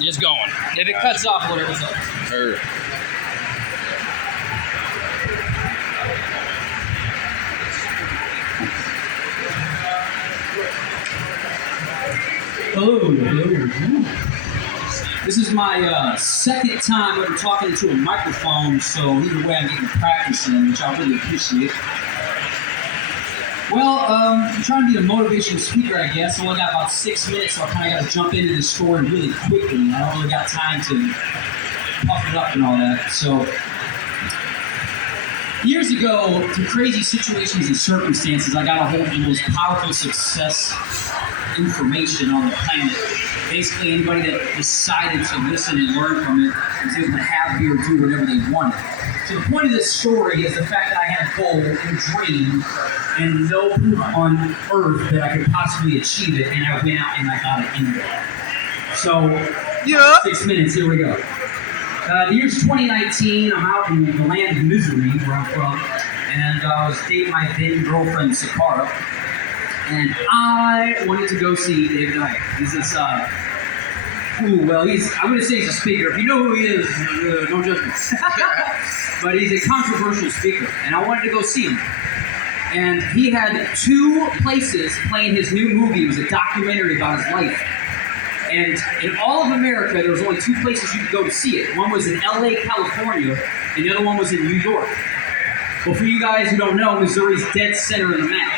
Just going. If it cuts off, whatever's up. Or, Hello. This is my second time ever talking into a microphone, so either way I'm getting practicing, which I really appreciate. Well, I'm trying to be a motivational speaker, I guess. I only got about 6 minutes, so I kind of got to jump into this story really quickly. I don't really got time to puff it up and all that. So, years ago, through crazy situations and circumstances, I got a hold of the most powerful success information on the planet. Basically, anybody that decided to listen and learn from it was able to have me or do whatever they wanted. So the point of this story is the fact that I had a goal and a dream and no proof on earth that I could possibly achieve it, and I went out and I got it anyway. So, 6 minutes, here we go. The year's 2019, I'm out in the land of misery, where I'm from, and I was dating my then girlfriend, Sakara, and I wanted to go see David Icke. He's this, I'm going to say he's a speaker. If you know who he is, don't judge me. But he's a controversial speaker, and I wanted to go see him. And he had 2 places playing his new movie. It was a documentary about his life. And in all of America, there was only 2 places you could go to see it. One was in LA, California, and the other one was in New York. Well, for you guys who don't know, Missouri's dead center of the map.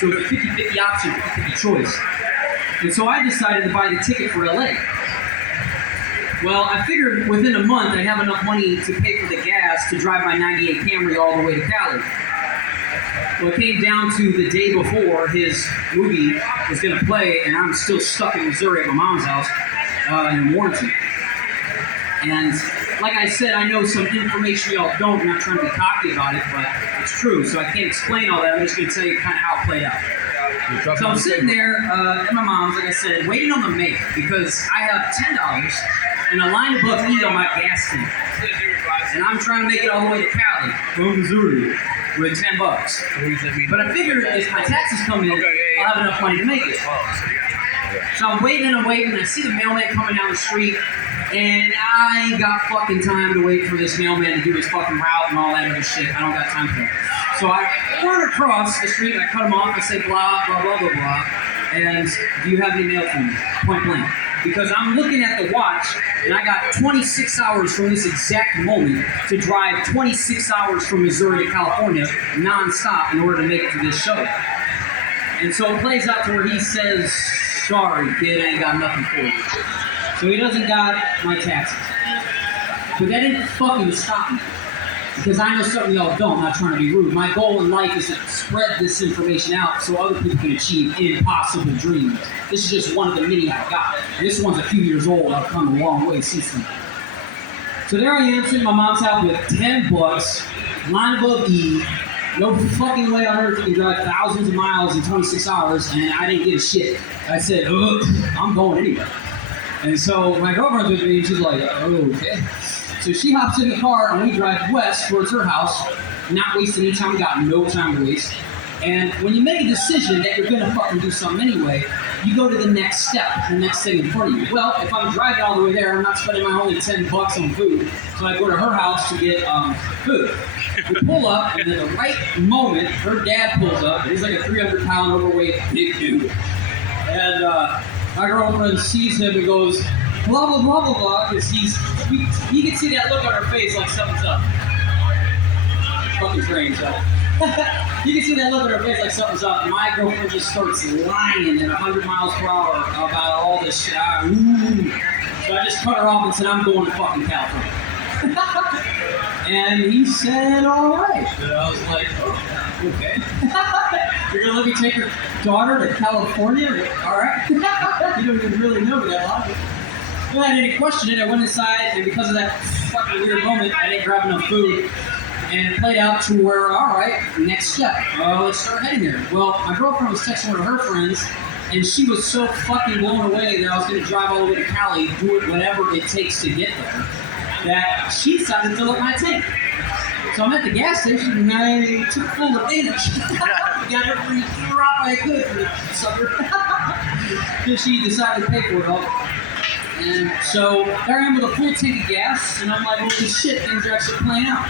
So it's a 50-50 option, 50-50 choice. And so I decided to buy the ticket for LA. Well, I figured within a month I'd have enough money to pay for the gas to drive my 98 Camry all the way to Cali. Well, it came down to the day before his movie was going to play, and I'm still stuck in Missouri at my mom's house in Warrenton. And like I said, I know some information y'all don't. I'm not trying to be cocky about it, but it's true. So I can't explain all that. I'm just going to tell you kind of how it played out. So I'm sitting there at my mom's, like I said, waiting on the mail because I have $10 and a line above E on my gas tank. And I'm trying to make it all the way to Cali, from Missouri, with $10. But I figured if my taxes come in, I'll have enough money to make it. So I'm waiting and I'm waiting, and I see the mailman coming down the street, and I ain't got fucking time to wait for this mailman to do his fucking route and all that other shit. I don't got time for it. So I run across the street, and I cut him off, I say blah, blah, blah, blah, blah, and do you have any mail for me? Point blank. Because I'm looking at the watch, and I got 26 hours from this exact moment to drive 26 hours from Missouri to California non-stop in order to make it to this show. And so it plays out to where he says, sorry, kid, I ain't got nothing for you. So he doesn't got my taxes. But that didn't fucking stop me. Because I know something y'all don't, I'm not trying to be rude. My goal in life is to spread this information out so other people can achieve impossible dreams. This is just one of the many I've got. And this one's a few years old. I've come a long way since then. So there I am, sitting in my mom's house with $10, line above E. No fucking way on earth you can drive thousands of miles in 26 hours, and I didn't give a shit. I said, ugh, I'm going anyway. And so my girlfriend's with me, and she's like, oh, okay. So she hops in the car, and we drive west towards her house, not wasting any time. We got no time to waste. And when you make a decision that you're going to fucking do something anyway, you go to the next step, the next thing in front of you. Well, if I'm driving all the way there, I'm not spending my only $10 on food. So I go to her house to get food. We pull up, and at the right moment, her dad pulls up. He's like a 300-pound overweight big dude. And my girlfriend sees him and goes, blah, blah, blah, blah, blah, because you can see that look on her face like something's up. Fucking strange, so. You can see that look on her face like something's up. And my girlfriend just starts lying at 100 miles per hour about all this shit. So I just cut her off and said, I'm going to fucking California. And he said, all right. And I was like, oh, okay. You're going to let me take your daughter to California? All right. You don't even really know that logic. Well, I didn't question it. I went inside, and because of that fucking weird moment, I didn't grab enough food. And it played out to where, all right, next step. Let's start heading there. Well, my girlfriend was texting one of her friends, and she was so fucking blown away that I was going to drive all the way to Cali, do it whatever it takes to get there, that she decided to fill up my tank. So I'm at the gas station, and I took full advantage. Got every drop I could for the sucker. Then she decided to pay for it all. And so there I am with a full tank of gas, and I'm like, holy shit, things are actually playing out.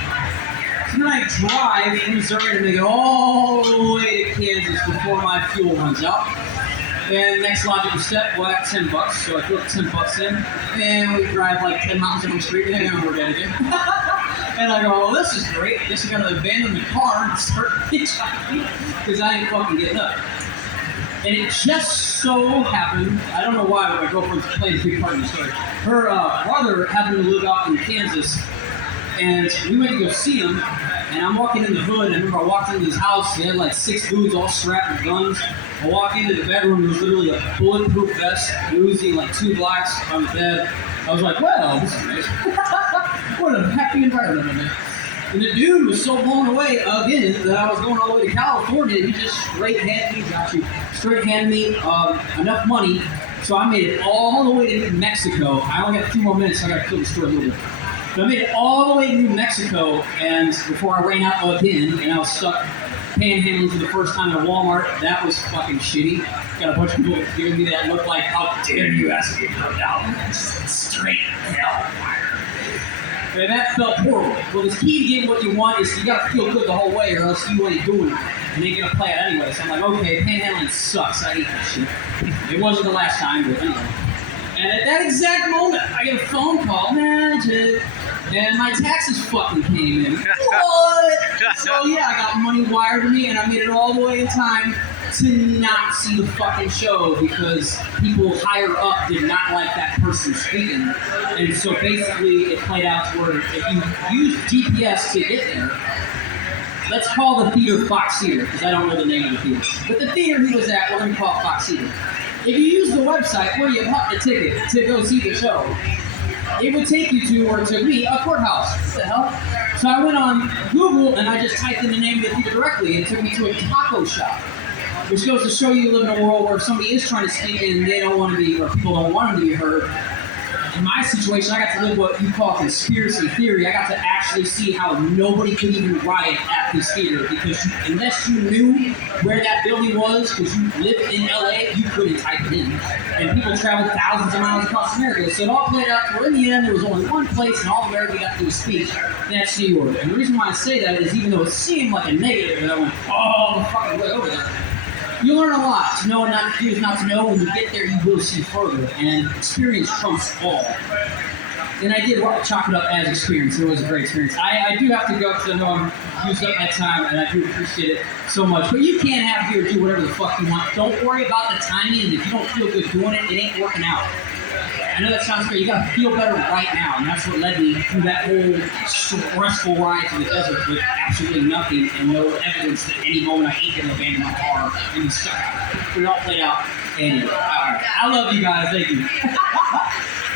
So then I drive from Missouri to make it all the way to Kansas before my fuel runs out. And next logical step, well, I got $10, so I put $10 in, and we drive like 10 miles down the street, and we're dead again. And I go, well, this is great. I guess I gotta abandon the car and start hitchhiking, because I ain't fucking getting up. And it just so happened, I don't know why, but my girlfriend's playing a big part in the story. Her brother happened to live out in Kansas, and we went to go see him. And I'm walking in the hood, and I remember I walked into his house, he had like 6 dudes all strapped with guns. I walk into the bedroom, there was literally a bulletproof vest, Uzi, like 2 blocks on the bed. I was like, well, this is nice. What a happy environment, man. And the dude was so blown away again that I was going all the way to California. He just straight handed me enough money, so I made it all the way to New Mexico. I only got 2 more minutes, so I got to kill the story a little bit. So I made it all the way to New Mexico, and before I ran out again, and I was stuck panhandling for the first time at Walmart. That was fucking shitty. Got a bunch of people giving me that look like, how dare you ask me to go down straight hellfire. And that felt horrible. Well, the key to getting what you want is you gotta feel good the whole way, or else you ain't doing it. And they're gonna play it anyway. So I'm like, okay, panhandling sucks. I hate that shit. It wasn't the last time, but anyway. And at that exact moment, I get a phone call, magic, and my taxes fucking came in. What? So yeah, I got money wired to me, and I made it all the way in time to not see the fucking show because people higher up did not like that person speaking. And so basically, it played out to where if you use GPS to get there, let's call the theater Fox Theater, because I don't know the name of the theater. But the theater he was at, we're going to call it Fox Theater. If you use the website where you bought the ticket to go see the show, it would take you to, or to me, a courthouse. What the hell? So I went on Google and I just typed in the name of the theater directly. It took me to a taco shop, which goes to show you live in a world where if somebody is trying to speak and they don't want to be, or people don't want them to be heard. In my situation, I got to live what you call conspiracy theory. I got to actually see how nobody could even riot at this theater because unless you knew where that building was, because you lived in LA, you couldn't type it in. And people traveled thousands of miles across America. So it all played out to where in the end there was only one place in all America got to do a speech, and that's New York. And the reason why I say that is even though it seemed like a negative, and I went, oh, the fucking way over there. You learn a lot. To know and not to do is not to know. When you get there, you will see further. And experience trumps all. And I did chalk it up as experience. It was a great experience. I do have to go because I know I'm used up my time, and I do appreciate it so much. But you can't have here do whatever the fuck you want. Don't worry about the timing. And if you don't feel good doing it, it ain't working out. I know that sounds great. You gotta feel better right now, and that's what led me through that whole stressful ride to the desert with absolutely nothing and no evidence that any moment I ain't gonna abandon my car and be stuck out. It all played out anyway. All right. I love you guys. Thank you.